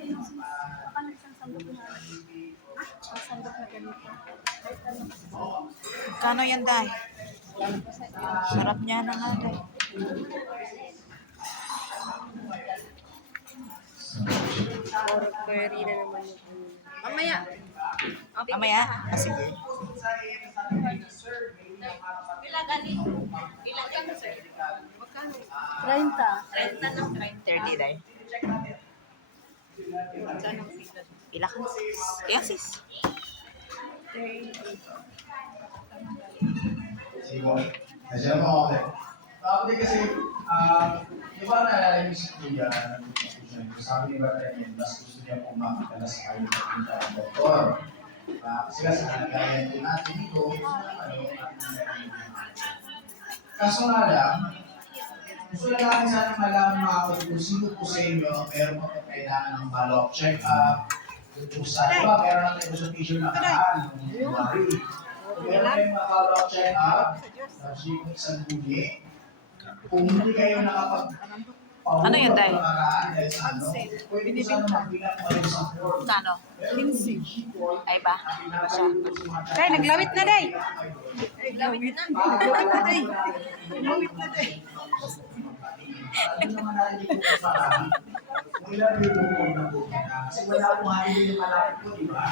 Baka isang sandok na. Isang sandok na ganito. Kano yan, Day? Sarap niya na nga, Day. Query na naman yung mamaya. Okay. Mamaya? Sige. Ilan gani? Ilan kami, sir? Magkano? 30. 30 ng 30, Day. Pila ka? Kaya, sis. Sige. Nandiyan mo ako. Bakit kasi, di ba naalala yung si Kuya, sabi ni Brother mas gusto niya pumakita sa kayo ng doktor. Kasi kasi nalagayan po natin ito, kaso nga lang, gusto lang natin sana malaman mga kapatid kung sino po sa inyo meron po kailangan ng follow-up check-up, kung sa iba meron natin consultation na kaan ng February. Meron tayong mga follow-up check-up, tapos yung isang buli. Kung hindi kayo Ano yun, Day? Pwede ko sana magbilang pa rin sa form. Kano? 15. Ay ba? Di ba siya? Day, naglawit na, Day. Naglawit na. Naglawit na, Day. Naglawit na, Day. Ano naman natin yung parang, kung ilan yung bukong na bukong na. Kasi wala akong hali yung malapit ko, di ba?